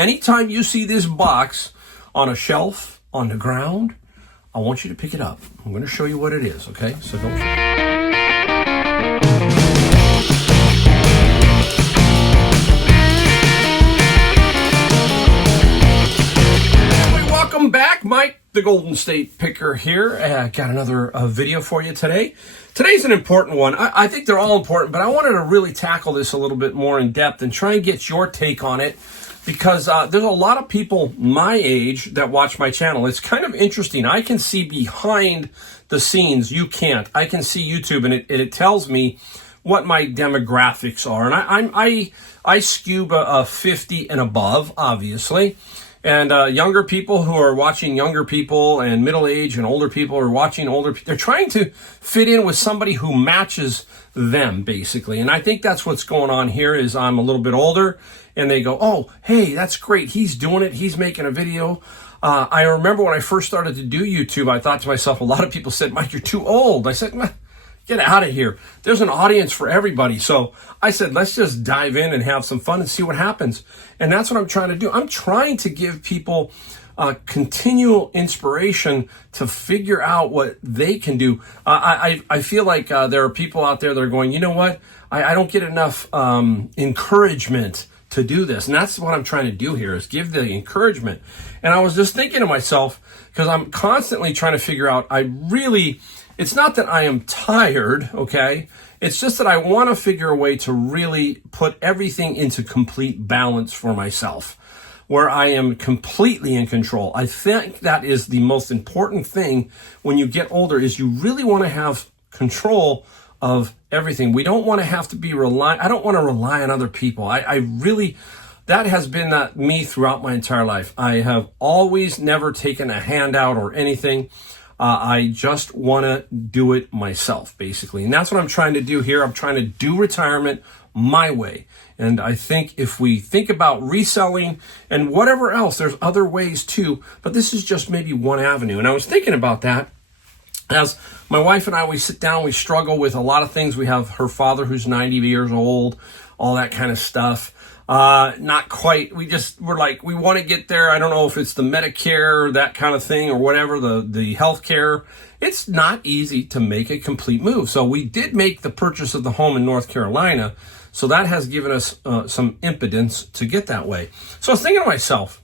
anytime you see this box on a shelf, on the ground, I want you to pick it up. I'm going to show you what it is, okay? So don't Welcome back, Mike, the Golden State Picker here. Got another video for you today. Today's an important one. I think they're all important, but I wanted to really tackle this a little bit more in depth and try and get your take on it because there's a lot of people my age that watch my channel. It's kind of interesting. I can see behind the scenes. You can't. I can see YouTube, and it tells me what my demographics are. And I skew 50 and above, obviously. And younger people who are watching younger people, and middle age and older people who are watching older people. They're trying to fit in with somebody who matches them, basically. And I think that's what's going on here is I'm a little bit older, and they go, oh, hey, that's great. He's doing it. He's making a video. I remember when I first started to do YouTube, I thought to myself, a lot of people said, Mike, you're too old. I said, get out of here. There's an audience for everybody. So I said, let's just dive in and have some fun and see what happens. And that's what I'm trying to do. I'm trying to give people continual inspiration to figure out what they can do. I feel like there are people out there that are going, you know what? I don't get enough encouragement to do this. And that's what I'm trying to do here is give the encouragement. And I was just thinking to myself, because I'm constantly trying to figure out, it's not that I am tired, okay? It's just that I want to figure a way to really put everything into complete balance for myself, where I am completely in control. I think that is the most important thing when you get older is you really want to have control of everything. We don't want to have to be I don't want to rely on other people. That has been me throughout my entire life. I have always never taken a handout or anything. I just want to do it myself, basically. And that's what I'm trying to do here. I'm trying to do retirement my way. And I think if we think about reselling and whatever else, there's other ways too, but this is just maybe one avenue. And I was thinking about that as my wife and I, we sit down, we struggle with a lot of things. We have her father who's 90 years old, all that kind of stuff. Not quite. We're like, we want to get there. I don't know if it's the Medicare, that kind of thing, or whatever, the healthcare. It's not easy to make a complete move. So we did make the purchase of the home in North Carolina. So that has given us some impotence to get that way. So I was thinking to myself,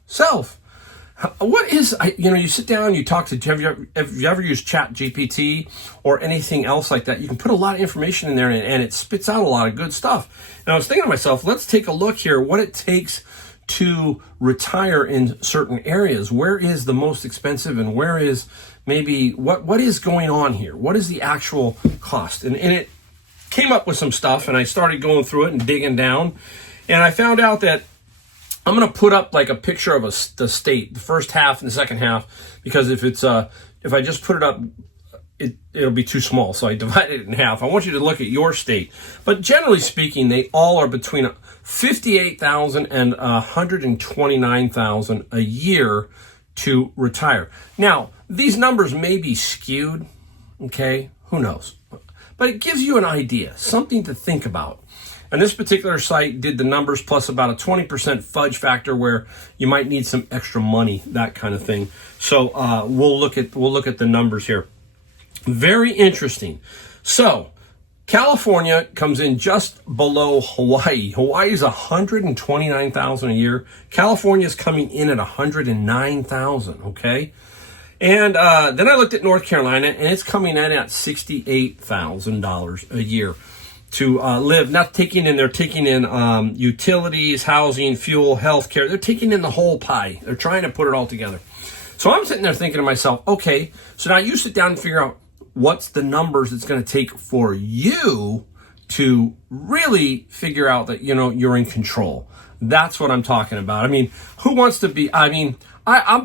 what is, you sit down, you talk to, have you ever used Chat GPT or anything else like that? You can put a lot of information in there and it spits out a lot of good stuff. And I was thinking to myself, let's take a look here, what it takes to retire in certain areas. Where is the most expensive and where is maybe, what is going on here? What is the actual cost? And it came up with some stuff and I started going through it and digging down. And I found out that I'm going to put up like a picture of the state, the first half and the second half, because if I just put it up, it'll be too small. So I divided it in half. I want you to look at your state. But generally speaking, they all are between $58,000 and $129,000 a year to retire. Now, these numbers may be skewed, okay? Who knows? But it gives you an idea, something to think about. And this particular site did the numbers plus about a 20% fudge factor where you might need some extra money, that kind of thing. So we'll look at the numbers here. Very interesting. So California comes in just below Hawaii. Hawaii is $129,000 a year. California is coming in at $109,000. Okay. And then I looked at North Carolina, and it's coming in at $68,000 a year to live. They're taking in utilities, housing, fuel, healthcare. They're taking in the whole pie. They're trying to put it all together. So I'm sitting there thinking to myself, okay, so now you sit down and figure out what's the numbers it's going to take for you to really figure out that, you're in control. That's what I'm talking about. I mean, who wants to be, I'm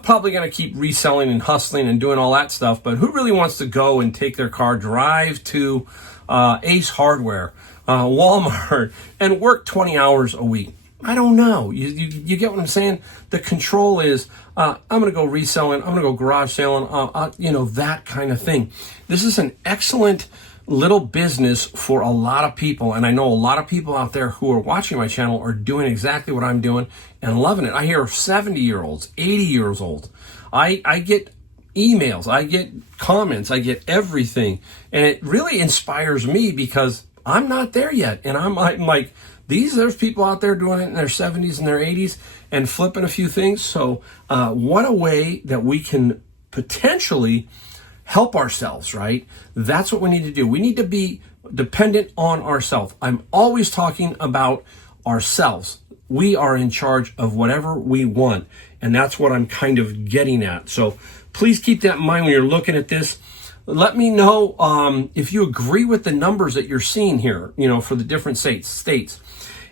probably going to keep reselling and hustling and doing all that stuff, but who really wants to go and take their car, drive to Ace Hardware, Walmart, and work 20 hours a week? I don't know. You get what I'm saying? The control is, I'm going to go reselling, I'm going to go garage selling, that kind of thing. This is an excellent little business for a lot of people. And I know a lot of people out there who are watching my channel are doing exactly what I'm doing and loving it. I hear 70-year-olds, 80 years old. I get emails, I get comments, I get everything. And it really inspires me because I'm not there yet. And I'm like, there's people out there doing it in their 70s and their 80s and flipping a few things. So what a way that we can potentially help ourselves, right? That's what we need to do. We need to be dependent on ourselves. I'm always talking about ourselves. We are in charge of whatever we want. And that's what I'm kind of getting at. So please keep that in mind when you're looking at this. Let me know if you agree with the numbers that you're seeing here, for the different states.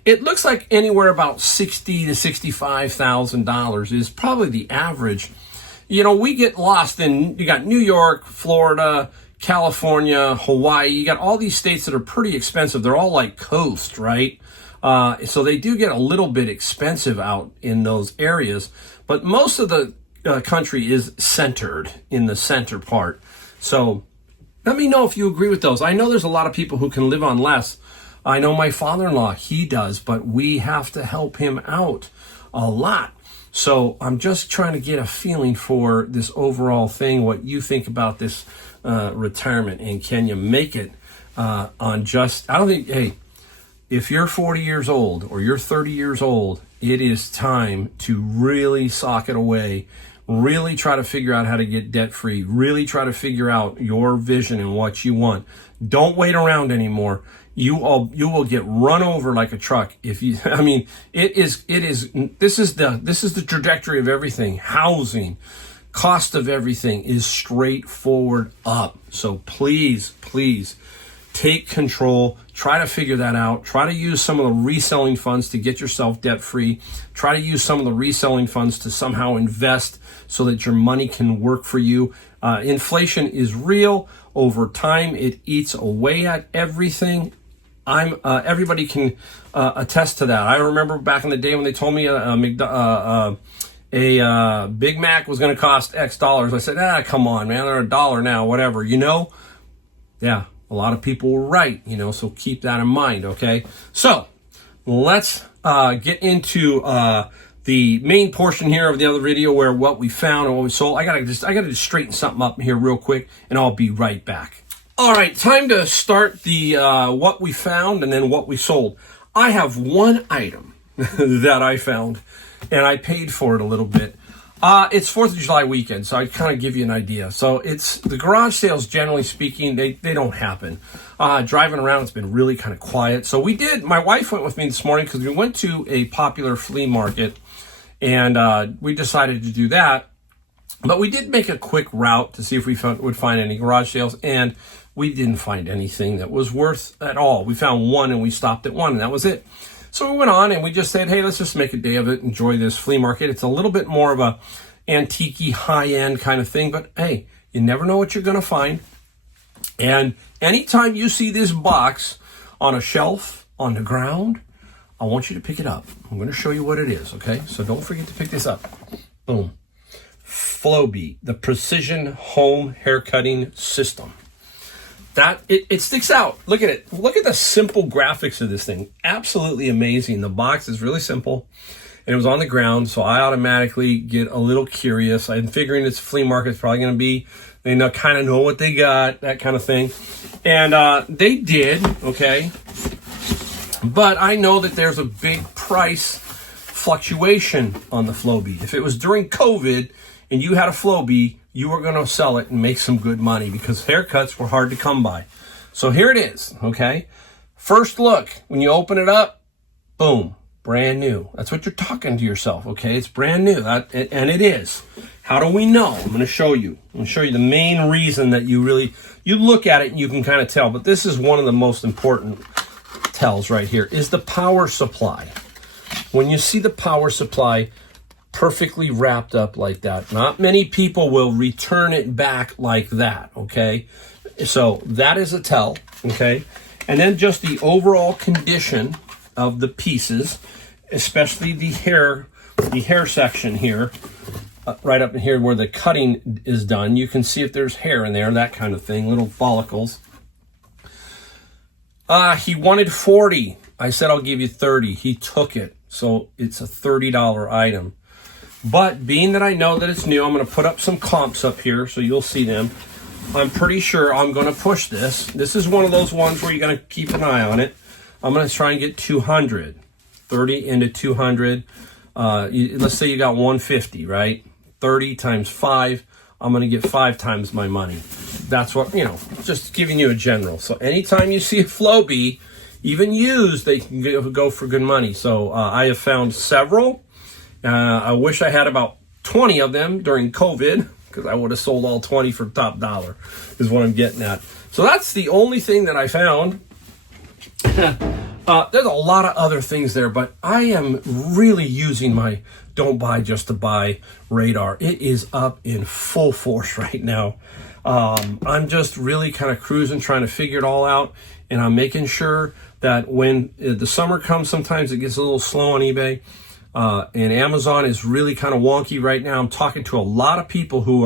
It looks like anywhere about $60,000 to $65,000 is probably the average. We get lost in, you got New York, Florida, California, Hawaii. You got all these states that are pretty expensive. They're all like coast, right? So they do get a little bit expensive out in those areas. But most of the country is centered in the center part. So let me know if you agree with those. I know there's a lot of people who can live on less. I know my father-in-law, he does, but we have to help him out a lot. So I'm just trying to get a feeling for this overall thing, what you think about this retirement, and can you make it on just, I don't think, hey, if you're 40 years old or you're 30 years old, it is time to really sock it away, really try to figure out how to get debt-free, really try to figure out your vision and what you want. Don't wait around anymore. You will get run over like a truck if you, this is the trajectory of everything. Housing, cost of everything is straightforward up. So please take control. Try to figure that out. Try to use some of the reselling funds to get yourself debt free. Try to use some of the reselling funds to somehow invest so that your money can work for you. Inflation is real. Over time, it eats away at everything. Everybody can attest to that. I remember back in the day when they told me a Big Mac was going to cost X dollars. I said, come on, man, they're $1 now, whatever. Yeah, a lot of people were right. So keep that in mind. Okay, so let's get into the main portion here of the other video, where what we found and what we sold. I gotta just straighten something up here real quick, and I'll be right back. All right, time to start the what we found and then what we sold. I have one item that I found, and I paid for it a little bit. It's 4th of July weekend, so I kind of give you an idea. So it's the garage sales, generally speaking, they don't happen. Driving around, it's been really kind of quiet. So my wife went with me this morning because we went to a popular flea market, and we decided to do that. But we did make a quick route to see if we would find any garage sales, and we didn't find anything that was worth at all. We found one, and we stopped at one, and that was it. So we went on, and we just said, hey, let's just make a day of it, enjoy this flea market. It's a little bit more of a antique-y, high-end kind of thing, but hey, you never know what you're going to find. And anytime you see this box on a shelf, on the ground, I want you to pick it up. I'm going to show you what it is, okay? So don't forget to pick this up. Boom. Flowbee, the precision home haircutting system. That it sticks out. Look at it. Look at the simple graphics of this thing. Absolutely amazing. The box is really simple, and it was on the ground, so I automatically get a little curious. I'm figuring this flea market is probably going to be, they kind of know what they got, that kind of thing. And they did, okay? But I know that there's a big price fluctuation on the Flowbee. If it was during COVID and you had a Flowbee, you were going to sell it and make some good money because haircuts were hard to come by. So here it is, okay? First look, when you open it up, boom, brand new. That's what you're talking to yourself, okay? It's brand new, and it is. How do we know? I'm going to show you. I'm going to show you the main reason that you look at it and you can kind of tell, but this is one of the most important tells right here, is the power supply. When you see the power supply perfectly wrapped up like that, not many people will return it back like that, okay? So that is a tell, okay? And then just the overall condition of the pieces, especially the hair section here, right up in here where the cutting is done. You can see if there's hair in there, that kind of thing, little follicles. He wanted 40. I said, I'll give you 30. He took it. So it's a $30 item. But being that I know that it's new, I'm going to put up some comps up here so you'll see them. I'm pretty sure I'm going to push this. This is one of those ones where you're going to keep an eye on it. I'm going to try and get 200. 30 into 200. Let's say you got 150, right? 30 times 5. I'm going to get 5 times my money. That's what, just giving you a general. So anytime you see a flow bee, even used, they can go for good money. So I have found several. I wish I had about 20 of them during COVID, because I would have sold all 20 for top dollar, is what I'm getting at. So that's the only thing that I found. There's a lot of other things there, but I am really using my don't buy just to buy radar. It is up in full force right now. I'm just really kind of cruising, trying to figure it all out, and I'm making sure that when the summer comes, sometimes it gets a little slow on eBay. And Amazon is really kind of wonky right now. I'm talking to a lot of people who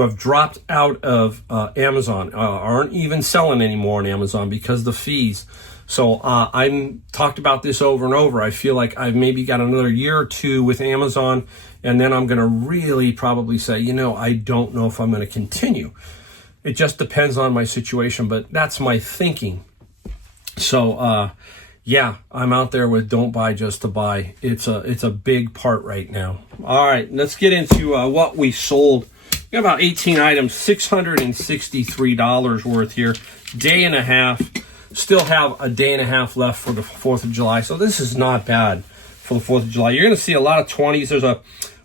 have dropped out of Amazon, aren't even selling anymore on Amazon because of the fees. So I'm talked about this over and over. I feel like I've maybe got another year or two with Amazon, and then I'm going to really probably say, I don't know if I'm going to continue. It just depends on my situation, but that's my thinking. So, yeah, I'm out there with don't buy just to buy. It's a big part right now. All right, let's get into what we sold. We got about 18 items, $663 worth here. Day and a half. Still have a day and a half left for the 4th of July. So this is not bad for the 4th of July. You're going to see a lot of 20s. There's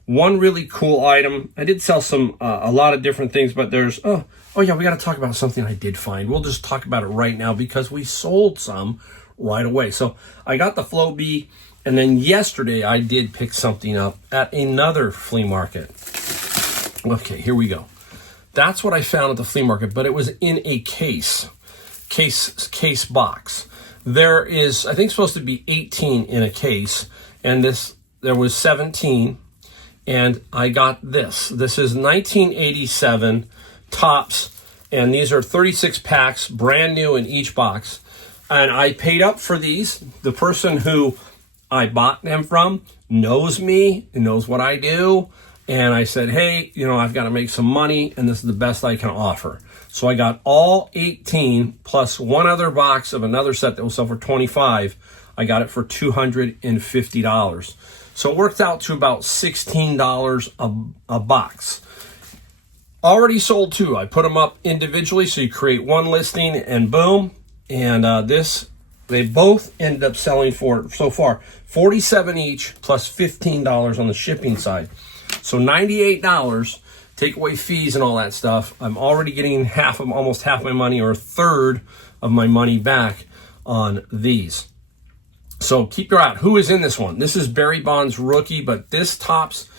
one really cool item. I did sell a lot of different things, but there's, oh yeah, we got to talk about something I did find. We'll just talk about it right now because we sold some right away. So I got the Flow Bee, and then yesterday I did pick something up at another flea market. Okay, here we go. That's what I found at the flea market, but it was in a case box. There is, I think, supposed to be 18 in a case, and there was 17, and I got this. This is 1987 tops, and these are 36 packs, brand new in each box. And I paid up for these. The person who I bought them from knows me and knows what I do. And I said, hey, I've got to make some money, and this is the best I can offer. So I got all 18 plus one other box of another set that will sell for $25. I got it for $250. So it worked out to about $16 a box. Already sold 2. I put them up individually, so you create one listing and boom. And they both ended up selling for, so far, $47 each plus $15 on the shipping side. So $98, take away fees and all that stuff. I'm already getting almost half my money, or a third of my money back on these. So keep your eye out. Who is in this one? This is Barry Bonds rookie, but this tops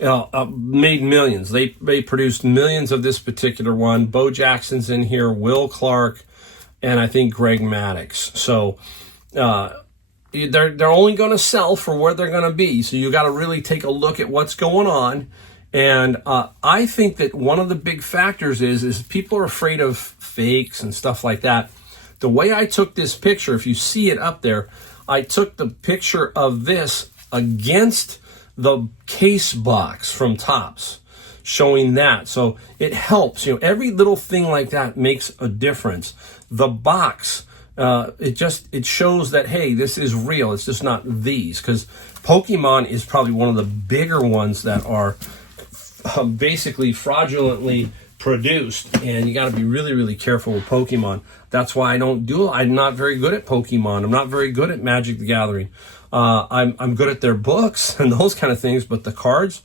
made millions. They produced millions of this particular one. Bo Jackson's in here, Will Clark, and I think Greg Maddux. So they're only going to sell for where they're going to be. So you got to really take a look at what's going on. And I think that one of the big factors is people are afraid of fakes and stuff like that. The way I took this picture, if you see it up there, I took the picture of this against the case box from Topps, showing that. So it helps. Every little thing like that makes a difference. The box, it shows that, hey, this is real. It's just not these, because Pokemon is probably one of the bigger ones that are basically fraudulently produced, and you got to be really, really careful with Pokemon. That's why I'm not very good at Pokemon. I'm not very good at Magic the Gathering. I'm good at their books and those kind of things, but the cards,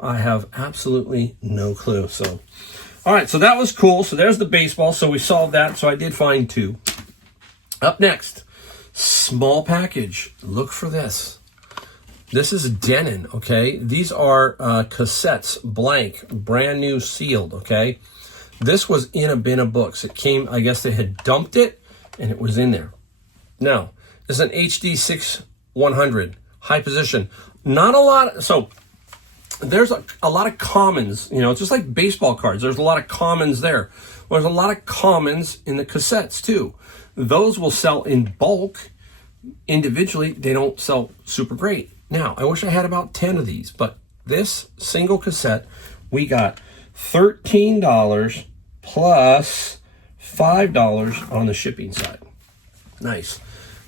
I have absolutely no clue. So, all right, so that was cool. So there's the baseball. So we solved that. So I did find 2. Up next, small package. Look for this. This is Denon, okay? These are cassettes, blank, brand new, sealed, okay? This was in a bin of books. It came, I guess they had dumped it, and it was in there. Now, this is an HD 6100, high position. Not a lot, so there's a lot of commons, just like baseball cards. There's a lot of commons there. Well, there's a lot of commons in the cassettes, too. Those will sell in bulk. Individually, they don't sell super great. Now, I wish I had about 10 of these, but this single cassette, we got $13 plus $5 on the shipping side. Nice.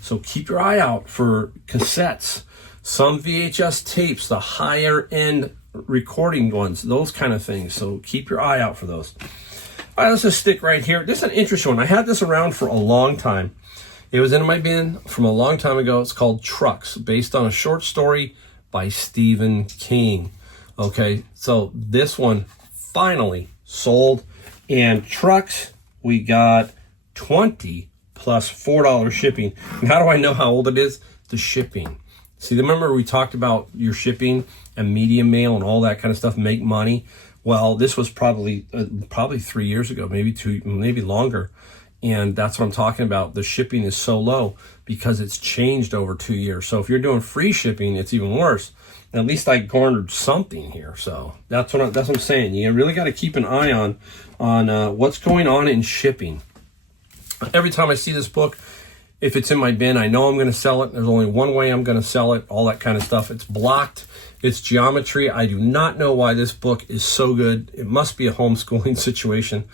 So keep your eye out for cassettes, some VHS tapes, the higher end recording ones, those kind of things. So keep your eye out for those. All right, let's just stick right here. This is an interesting one. I had this around for a long time. It was in my bin from a long time ago. It's called Trucks, based on a short story by Stephen King. Okay, so this one finally sold. And Trucks, we got 20 plus $4 shipping. And how do I know how old it is? The shipping. See, remember we talked about your shipping and media mail and all that kind of stuff make money? Well, this was probably 3 years ago, maybe 2, maybe longer. And that's what I'm talking about. The shipping is so low because it's changed over 2 years. So if you're doing free shipping, it's even worse. At least I garnered something here. So that's what I'm saying. You really got to keep an eye on what's going on in shipping. Every time I see this book, if it's in my bin, I know I'm going to sell it. There's only one way I'm going to sell it, all that kind of stuff. It's blocked. It's geometry. I do not know why this book is so good. It must be a homeschooling situation.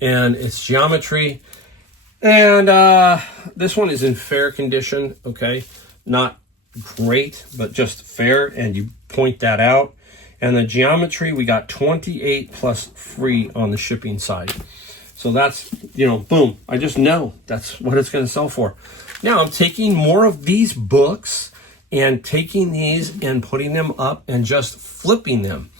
And it's geometry. And this one is in fair condition, okay? Not great, but just fair, and you point that out. And the geometry, we got 28 plus free on the shipping side. So that's, boom. I just know that's what it's going to sell for. Now I'm taking more of these books and taking these and putting them up and just flipping them.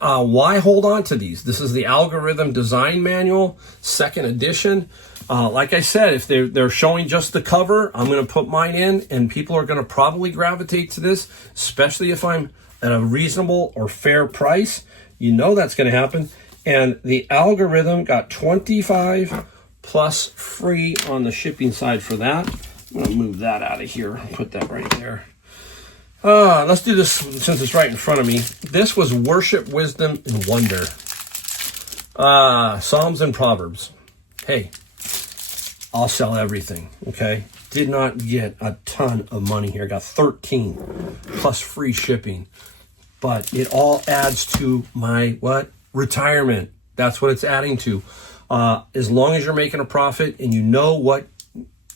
Why hold on to these? This is the Algorithm Design Manual, 2nd edition. Like I said, if they're showing just the cover, I'm going to put mine in, and people are going to probably gravitate to this, especially if I'm at a reasonable or fair price. That's going to happen. And the Algorithm got 25 plus free on the shipping side for that. I'm going to move that out of here, put that right there. Let's do this since it's right in front of me. This was Worship, Wisdom, and Wonder. Psalms and Proverbs. Hey, I'll sell everything, okay? Did not get a ton of money here. Got 13 plus free shipping. But it all adds to my, retirement. That's what it's adding to. As long as you're making a profit and you know what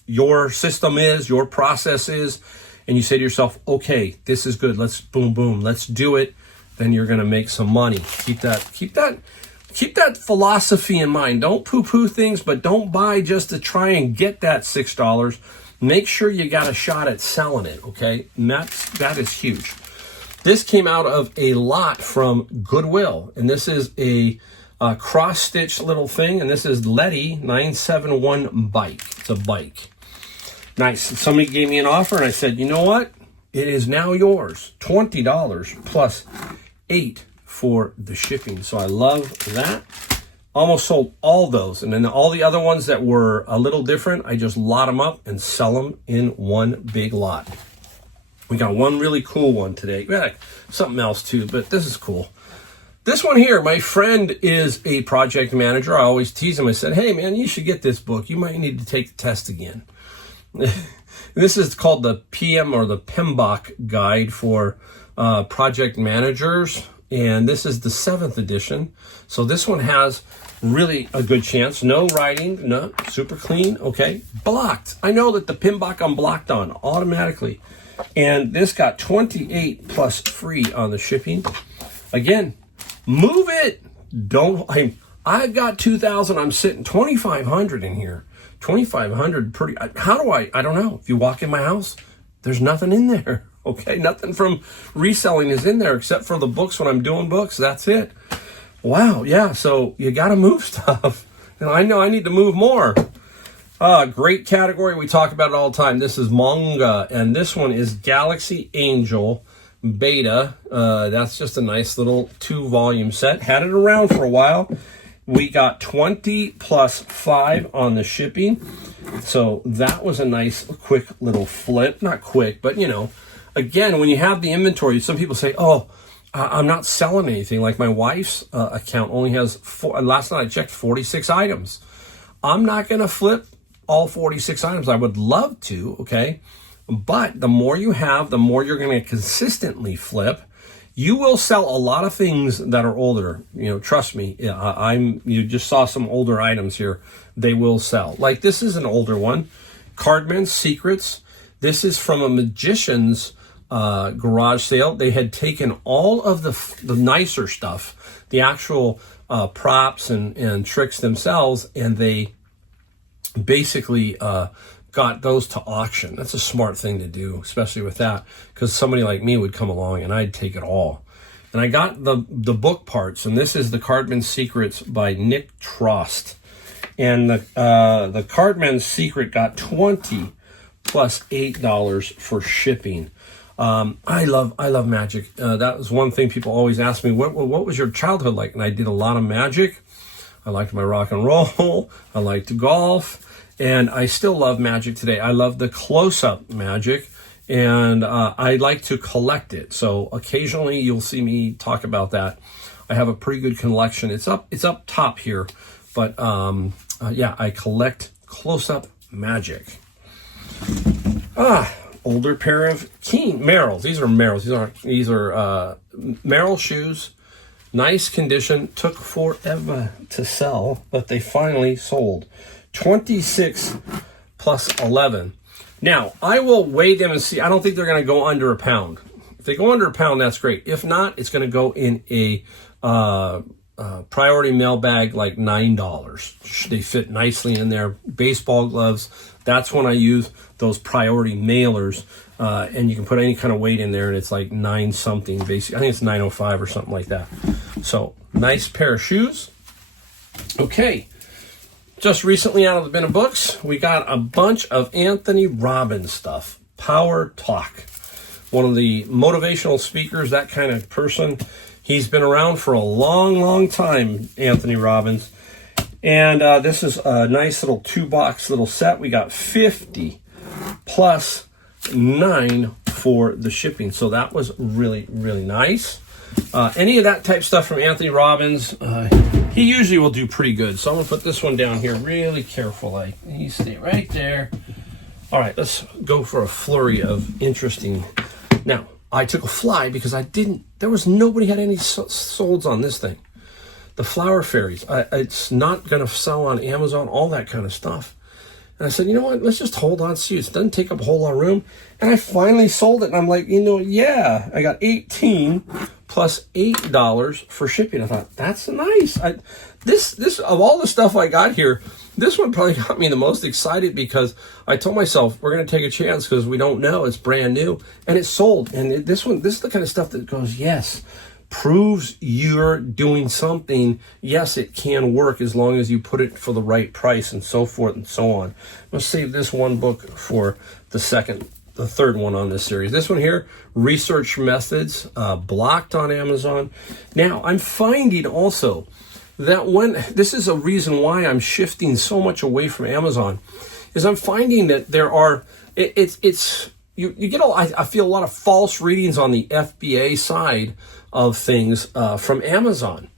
your system is, your process is, and you say to yourself, okay, this is good. Let's boom, boom. Let's do it. Then you're going to make some money. Keep that philosophy in mind. Don't poo-poo things, but don't buy just to try and get that $6. Make sure you got a shot at selling it, okay? And that is huge. This came out of a lot from Goodwill, and this is a cross-stitch little thing, and this is Letty 971 bike. It's a bike. Nice. Somebody gave me an offer, and I said, you know what? It is now yours. $20 plus $8 for the shipping. So I love that. Almost sold all those. And then all the other ones that were a little different, I just lot them up and sell them in one big lot. We got one really cool one today. We got something else too, but this is cool. This one here, my friend is a project manager. I always tease him. I said, hey man, you should get this book. You might need to take the test again. This is called the PM or the PMBOK guide for project managers. And this is the 7th edition. So this one has really a good chance. No writing, no, super clean, okay. Blocked. I know that the PMBOK I'm blocked on automatically. And this got 28 plus free on the shipping. Again, move it. I've got 2,000. I'm sitting 2,500 in here. 2,500 pretty. How do I don't know. If you walk in my house, there's nothing in there. Okay, nothing from reselling is in there except for the books when I'm doing books. That's it. Wow, yeah, so you got to move stuff. And I know I need to move more. Great category. We talk about it all the time. This is manga, and this one is Galaxy Angel Beta. That's just a nice little 2-volume set. Had it around for a while. We got 20 plus 5 on the shipping. So that was a nice, quick little flip. Not quick, but again, when you have the inventory, some people say, oh, I'm not selling anything. Like my wife's account only has, last night I checked, 46 items. I'm not going to flip all 46 items. I would love to, okay? But the more you have, the more you're going to consistently flip. You will sell a lot of things that are older. Trust me. You just saw some older items here. They will sell. Like this is an older one, Cardman's Secrets. This is from a magician's garage sale. They had taken all of the nicer stuff, the actual props and tricks themselves, and they basically got those to auction. That's a smart thing to do, especially with that, because somebody like me would come along and I'd take it all. And I got the book parts, and this is the Cardman's Secrets by Nick Trost. And the Cardman's Secret got $20 plus $8 for shipping. I love magic. That was one thing people always ask me, what was your childhood like? And I did a lot of magic. I liked my rock and roll. I liked golf. And I still love magic today. I love the close-up magic, and I like to collect it. So occasionally you'll see me talk about that. I have a pretty good collection. It's up top here, but yeah, I collect close-up magic. Older pair of Merrells. These are Merrells. These are Merrell shoes. Nice condition. Took forever to sell, but they finally sold. 26 plus 11. Now, I will weigh them and see. I don't think they're going to go under a pound. If they go under a pound, that's great. If not, it's going to go in a priority mail bag, like $9. They fit nicely in there. Baseball gloves. That's when I use those priority mailers. And you can put any kind of weight in there, and it's like 9 something. Basically, I think it's 905 or something like that. So, nice pair of shoes. Okay. Just recently out of the bin of books, we got a bunch of Anthony Robbins stuff. Power Talk. One of the motivational speakers, that kind of person. He's been around for a long, long time, Anthony Robbins. And this is a nice little 2-box little set. We got 50 plus 9 for the shipping. So that was really, really nice. Any of that type stuff from Anthony Robbins, he usually will do pretty good. So I'm going to put this one down here really carefully. You stay right there. All right, let's go for a flurry of interesting. Now, I took a fly because there was nobody had any solds on this thing. The Flower Fairies. It's not going to sell on Amazon, all that kind of stuff. And I said, you know what, let's just hold on, see. It doesn't take up a whole lot of room. And I finally sold it. And I'm like, yeah, I got 18 plus $8 for shipping. I thought, that's nice. This of all the stuff I got here, this one probably got me the most excited because I told myself, we're going to take a chance because we don't know. It's brand new. And it sold. And this is the kind of stuff that goes, yes, proves you're doing something. Yes, it can work as long as you put it for the right price and so forth and so on. Let's save this one book for the third one on this series. This one here, Research Methods, blocked on Amazon. Now, I'm finding also that this is a reason why I'm shifting so much away from Amazon, is I'm finding that there are, you get I feel a lot of false readings on the FBA side of things from Amazon.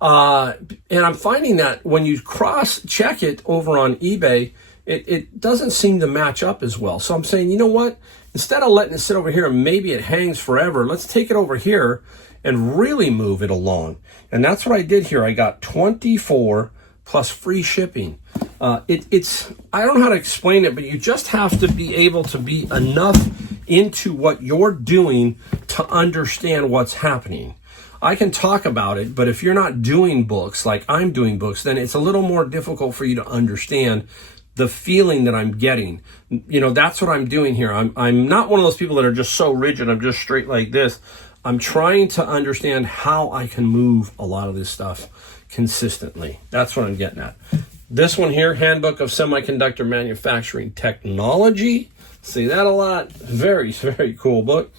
And I'm finding that when you cross-check it over on eBay, it doesn't seem to match up as well. So I'm saying, you know what? Instead of letting it sit over here and maybe it hangs forever, let's take it over here and really move it along. And that's what I did here. I got 24 plus free shipping. I don't know how to explain it, but you just have to be able to be enough into what you're doing to understand what's happening. I can talk about it, but if you're not doing books like I'm doing books, then it's a little more difficult for you to understand the feeling that I'm getting. That's what I'm doing here. I'm not one of those people that are just so rigid. I'm just straight like this. I'm trying to understand how I can move a lot of this stuff consistently. That's what I'm getting at. This one here, Handbook of Semiconductor Manufacturing Technology. See that a lot. Very, very cool book.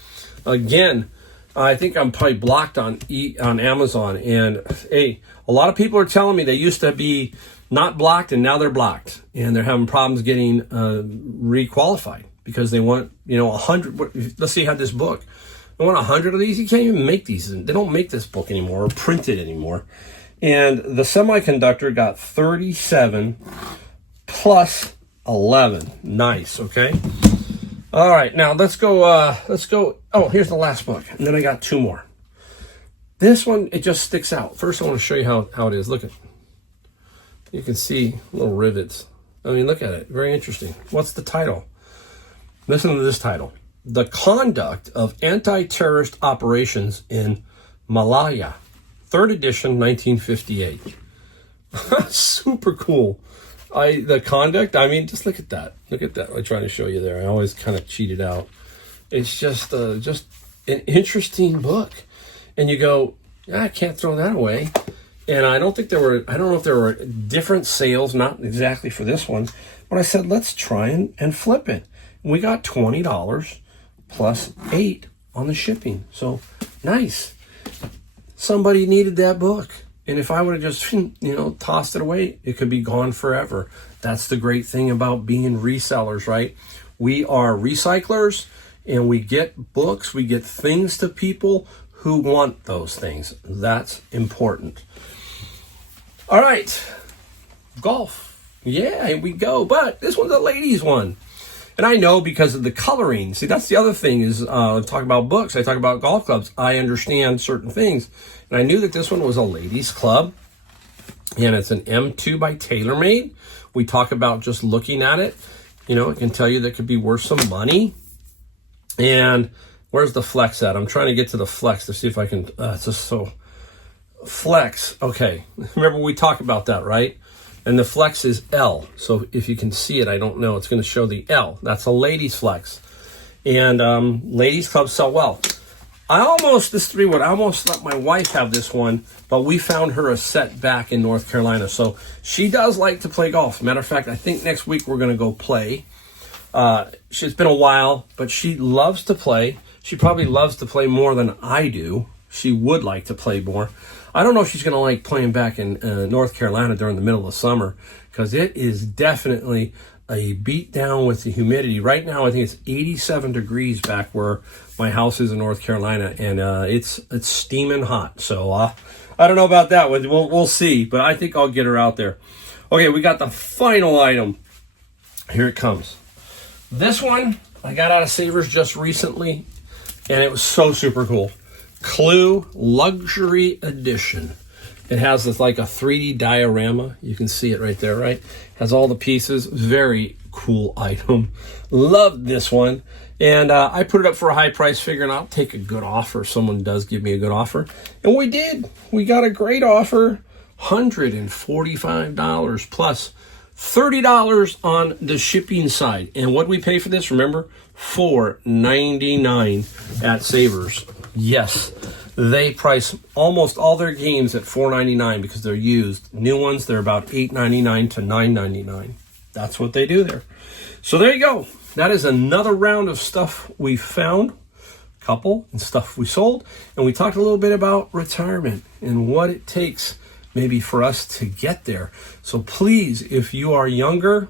Again, I think I'm probably blocked on Amazon. And hey, a lot of people are telling me they used to be not blocked and now they're blocked. And they're having problems getting requalified because they want, 100. Let's say you had this book. They want 100 of these. You can't even make these. They don't make this book anymore or print it anymore. And the semiconductor got 37 plus 11. Nice. Okay. All right. Now let's go. Oh, here's the last book, and then I got 2 more. This one, it just sticks out. First, I want to show you how it is. Look at. You can see little rivets. I mean, look at it. Very interesting. What's the title? Listen to this title. The Conduct of Anti-Terrorist Operations in Malaya. 3rd edition, 1958. Super cool. The conduct, I mean, just look at that. Look at that. I'm trying to show you there. I always kind of cheat it out. It's just an interesting book. And you go, I can't throw that away. And I don't know if there were different sales, not exactly for this one, but I said, let's try and flip it. And we got $20 plus $8 on the shipping. So nice. Somebody needed that book. And if I would have just, tossed it away, it could be gone forever. That's the great thing about being resellers, right? We are recyclers, and we get books, we get things to people who want those things. That's important. All right, golf. Yeah, here we go. But this one's a ladies' one. And I know because of the coloring. See, that's the other thing is talk about books. I talk about golf clubs. I understand certain things. And I knew that this one was a ladies' club. And it's an M2 by TaylorMade. We talk about just looking at it. It can tell you that could be worth some money. And where's the flex at? I'm trying to get to the flex to see if I can. It's just so... Flex. Okay. Remember we talked about that, right? And the flex is L. So if you can see it, I don't know. It's going to show the L. That's a ladies flex. And ladies clubs sell well. I almost let my wife have this one, but we found her a set back in North Carolina. So she does like to play golf. Matter of fact, I think next week we're going to go play. It's been a while, but she loves to play. She probably loves to play more than I do. She would like to play more. I don't know if she's going to like playing back in North Carolina during the middle of summer, because it is definitely a beat down with the humidity. Right now, I think it's 87 degrees back where my house is in North Carolina, and it's steaming hot. So I don't know about that one. We'll see, but I think I'll get her out there. Okay, we got the final item. Here it comes. This one I got out of Savers just recently, and it was so super cool. Clue Luxury Edition. It has this like a 3D diorama. You can see it right there, right? Has all the pieces. Very cool item. Love this one. And I put it up for a high price, figuring I'll take a good offer. Someone does give me a good offer. And we did. We got a great offer. $145 plus $30 on the shipping side. And what we pay for this, remember? $4.99 at Savers. Yes, they price almost all their games at $4.99 because they're used. New ones, they're about $8.99 to $9.99. That's what they do there. So there you go. That is another round of stuff we found, couple, and stuff we sold. And we talked a little bit about retirement and what it takes maybe for us to get there. So please, if you are younger,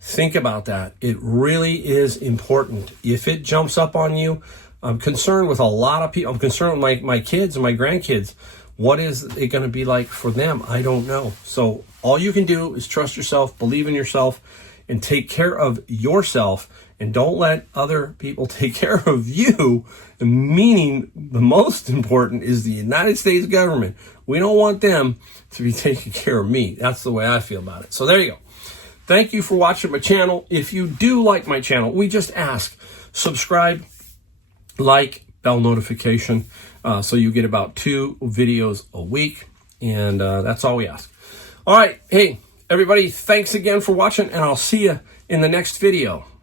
think about that. It really is important. If it jumps up on you, I'm concerned with a lot of people. I'm concerned with my kids and my grandkids. What is it going to be like for them? I don't know. So all you can do is trust yourself, believe in yourself, and take care of yourself. And don't let other people take care of you. Meaning the most important is the United States government. We don't want them to be taking care of me. That's the way I feel about it. So there you go. Thank you for watching my channel. If you do like my channel, we just ask, subscribe, like, bell notification, so you get about 2 videos a week, and that's all we ask. All right, hey, everybody, thanks again for watching, and I'll see you in the next video.